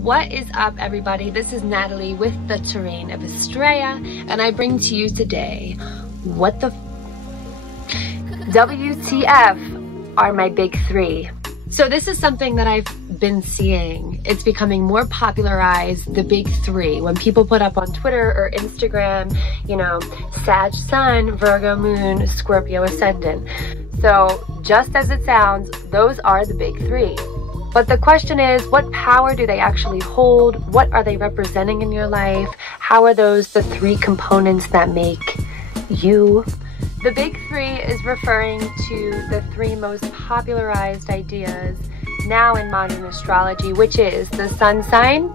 What is up, everybody? This is Natalie with the Terrain of Estrella, and I bring to you today, what the WTF are my big three? So this is something that I've been seeing. It's becoming more popularized, the big three. When people put up on Twitter or Instagram, you know, Sag Sun, Virgo Moon, Scorpio Ascendant. So just as it sounds, those are the big three. But the question is, what power do they actually hold? What are they representing in your life? How are those the three components that make you? The big three is referring to the three most popularized ideas now in modern astrology, which is the sun sign,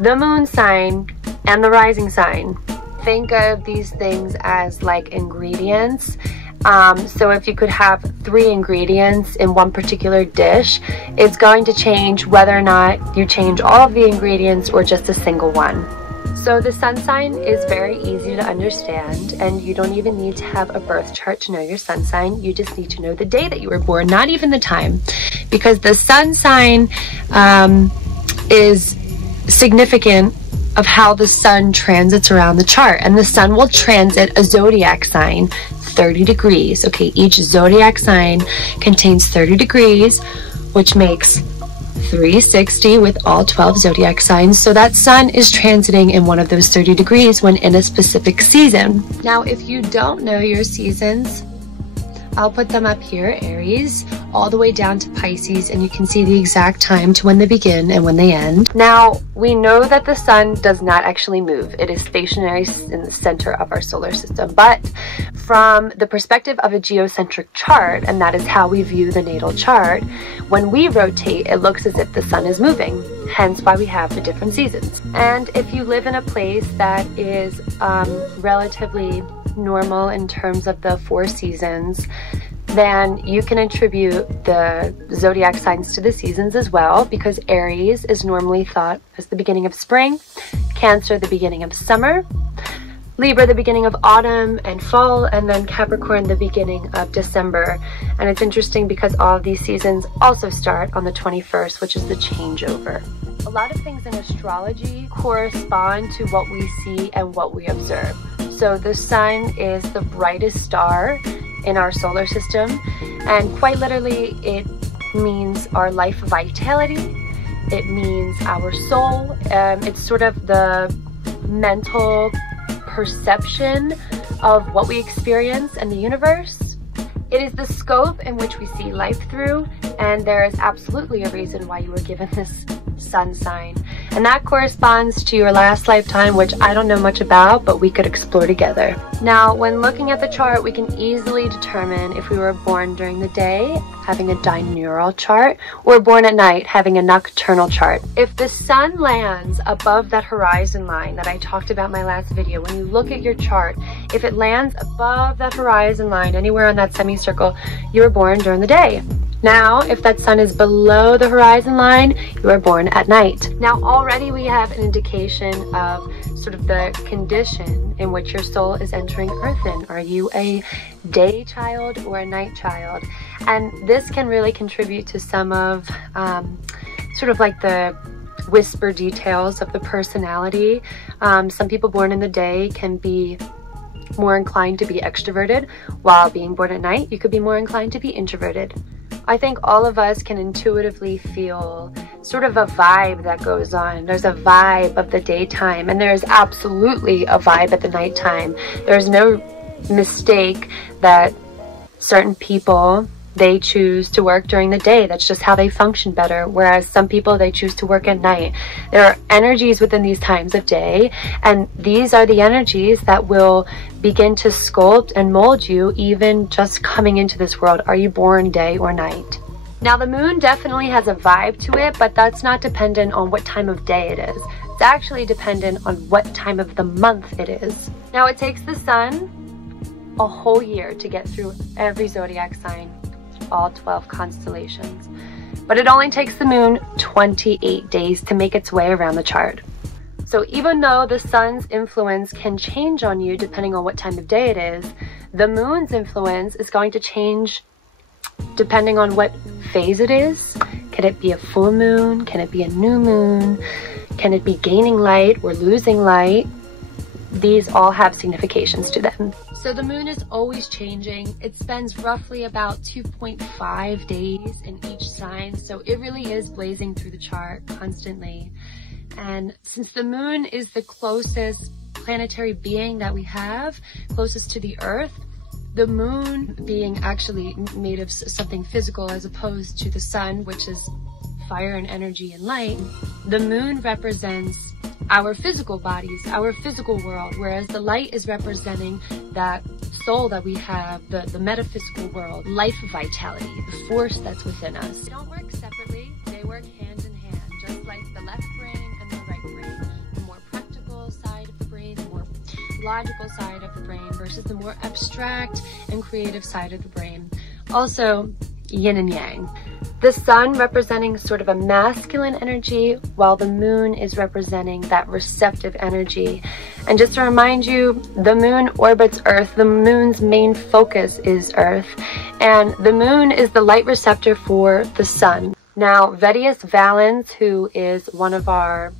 the moon sign, and the rising sign. Think of these things as like ingredients. So if you could have 3 ingredients in one particular dish, it's going to change whether or not you change all of the ingredients or just a single one. So the sun sign is very easy to understand, and you don't even need to have a birth chart to know your sun sign. You just need to know the day that you were born, not even the time, because the sun sign is significant of how the sun transits around the chart, and the sun will transit a zodiac sign 30 degrees. Okay, each zodiac sign contains 30 degrees, which makes 360 with all 12 zodiac signs. So that sun is transiting in one of those 30 degrees when in a specific season. Now, if you don't know your seasons, I'll put them up here, Aries, all the way down to Pisces, and you can see the exact time to when they begin and when they end. Now, we know that the sun does not actually move. It is stationary in the center of our solar system, but from the perspective of a geocentric chart, and that is how we view the natal chart, when we rotate, it looks as if the sun is moving, hence why we have the different seasons. And if you live in a place that is relatively normal in terms of the 4 seasons, then you can attribute the zodiac signs to the seasons as well, because Aries is normally thought as the beginning of spring, Cancer the beginning of summer, Libra the beginning of autumn and fall, and then Capricorn the beginning of December. And it's interesting because all of these seasons also start on the 21st, which is the changeover. A lot of things in astrology correspond to what we see and what we observe. So the sun is the brightest star in our solar system, and quite literally it means our life vitality, it means our soul, it's sort of the mental perception of what we experience in the universe. It is the scope in which we see life through, and there is absolutely a reason why you were given this sun sign, and that corresponds to your last lifetime, which I don't know much about, but we could explore together. Now, when looking at the chart, we can easily determine if we were born during the day, having a diurnal chart, or born at night, having a nocturnal chart. If the sun lands above that horizon line that I talked about in my last video, when you look at your chart, if it lands above that horizon line, anywhere on that semicircle, you were born during the day. Now, if that sun is below the horizon line, you are born at night. Now, already we have an indication of sort of the condition in which your soul is entering Earth in. Are you a day child or a night child? And this can really contribute to some of sort of like the whisper details of the personality. Some people born in the day can be more inclined to be extroverted, while being born at night, you could be more inclined to be introverted. I think all of us can intuitively feel sort of a vibe that goes on. There's a vibe of the daytime, and there's absolutely a vibe at the nighttime. There's no mistake that certain people, they choose to work during the day. That's just how they function better. Whereas some people, they choose to work at night. There are energies within these times of day, and these are the energies that will begin to sculpt and mold you even just coming into this world. Are you born day or night? Now, the moon definitely has a vibe to it, but that's not dependent on what time of day it is. It's actually dependent on what time of the month it is. Now, it takes the sun a whole year to get through every zodiac sign, all 12 constellations, but it only takes the moon 28 days to make its way around the chart. So even though the sun's influence can change on you depending on what time of day it is, the moon's influence is going to change depending on what phase it is, Can it be a full moon? Can it be a new moon? Can it be gaining light or losing light? These all have significations to them. So the moon is always changing. It spends roughly about 2.5 days in each sign. So it really is blazing through the chart constantly. And since the moon is the closest planetary being that we have, closest to the Earth, the moon being actually made of something physical as opposed to the sun, which is fire and energy and light, the moon represents our physical bodies, our physical world, whereas the light is representing that soul that we have, the metaphysical world, life vitality, the force that's within us. They don't work separately, they work hand in hand, just like the left brain and the right brain. The more practical side of the brain, the more logical side of the brain versus the more abstract and creative side of the brain. Also, yin and yang. The sun representing sort of a masculine energy, while the moon is representing that receptive energy. And just to remind you, the moon orbits Earth. The moon's main focus is Earth. And the moon is the light receptor for the sun. Now, Wtf Valens, who is one of our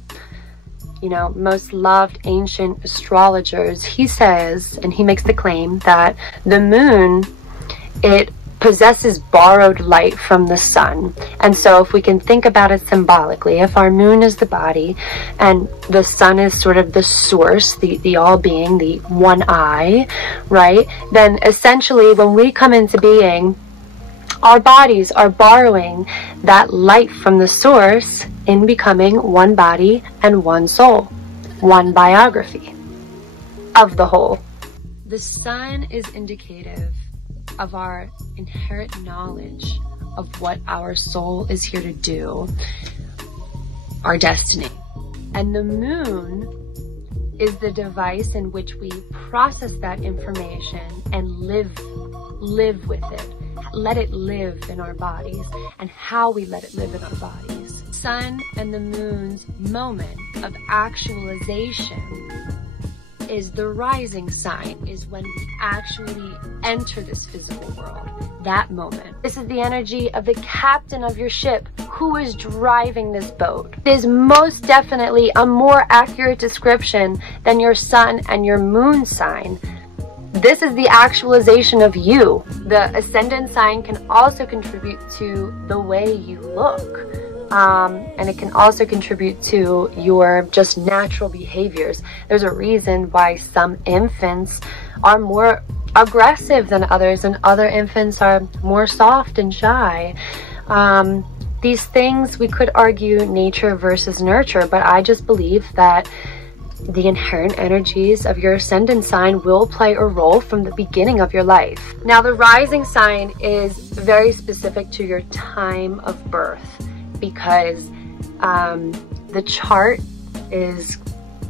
most loved ancient astrologers, he says, and he makes the claim that the moon, it possesses borrowed light from the sun. And so if we can think about it symbolically, if our moon is the body and the sun is sort of the source, the all-being, the one eye, right? Then essentially when we come into being, our bodies are borrowing that light from the source in becoming one body and one soul, one biography of the whole. The sun is indicative of our inherent knowledge of what our soul is here to do, our destiny. And the moon is the device in which we process that information and live with it. Let it live in our bodies, and how we let it live in our bodies. Sun and the moon's moment of actualization is the rising sign, is when we actually enter this physical world, that moment. This is the energy of the captain of your ship who is driving this boat. It is most definitely a more accurate description than your sun and your moon sign. This is the actualization of you. The ascendant sign can also contribute to the way you look. And it can also contribute to your just natural behaviors. There's a reason why some infants are more aggressive than others and other infants are more soft and shy. These things, we could argue nature versus nurture, but I just believe that the inherent energies of your ascendant sign will play a role from the beginning of your life. Now, the rising sign is very specific to your time of birth, because the chart is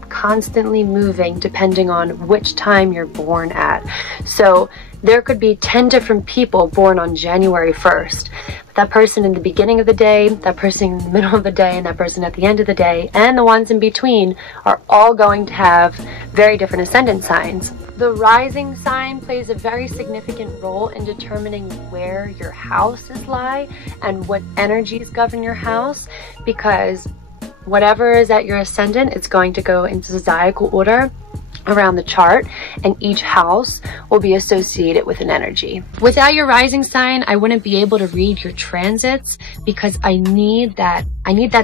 constantly moving depending on which time you're born at. So there could be 10 different people born on January 1st. That person in the beginning of the day, that person in the middle of the day, and that person at the end of the day, and the ones in between are all going to have very different ascendant signs. The rising sign plays a very significant role in determining where your houses lie and what energies govern your house, because whatever is at your ascendant, it's going to go into zodiacal order around the chart, and each house will be associated with an energy. Without your rising sign, I wouldn't be able to read your transits, because I need that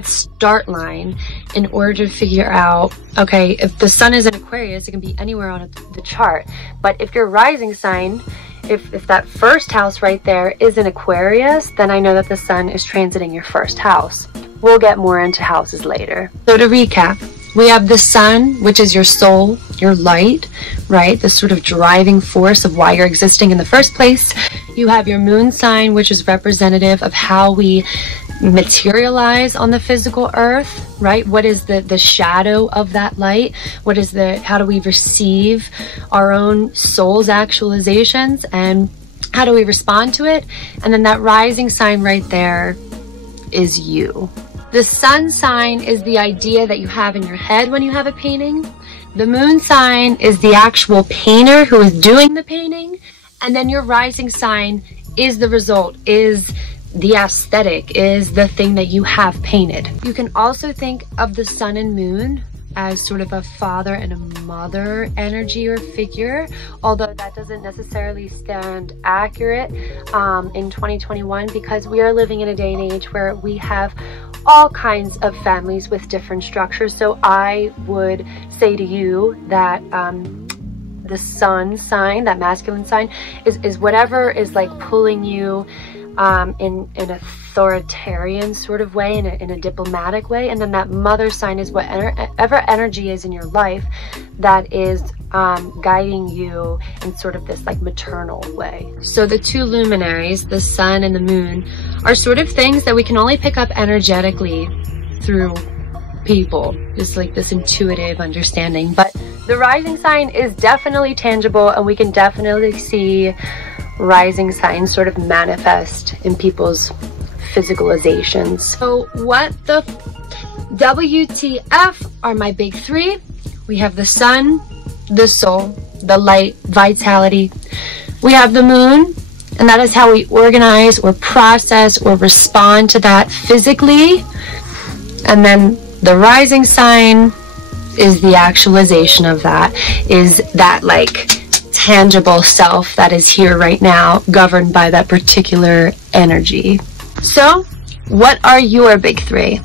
start line in order to figure out, okay, if the sun is in Aquarius, it can be anywhere on the chart. But if your rising sign, if that first house right there is in Aquarius, then I know that the sun is transiting your first house. We'll get more into houses later. So to recap, we have the sun, which is your soul, your light, right? The sort of driving force of why you're existing in the first place. You have your moon sign, which is representative of how we materialize on the physical earth, right? What is the shadow of that light? How do we receive our own soul's actualizations, and how do we respond to it? And then that rising sign right there is you. The sun sign is the idea that you have in your head when you have a painting. The moon sign is the actual painter who is doing the painting. And then your rising sign is the result, is the aesthetic, is the thing that you have painted. You can also think of the sun and moon as sort of a father and a mother energy or figure, although that doesn't necessarily stand accurate in 2021, because we are living in a day and age where we have all kinds of families with different structures. So I would say to you that the sun sign, that masculine sign, is whatever is like pulling you in an authoritarian sort of way, in a diplomatic way. And then that mother sign is whatever energy is in your life that is guiding you in sort of this like maternal way. So the two luminaries, the sun and the moon, are sort of things that we can only pick up energetically through people, just like this intuitive understanding. But the rising sign is definitely tangible, and we can definitely see rising signs sort of manifest in people's physicalizations. So what the WTF are my big three? We have the sun, the soul, the light, vitality. We have the moon, and that is how we organize or process or respond to that physically. And then the rising sign is the actualization of that, is that like tangible self that is here right now, governed by that particular energy. So what are your big three?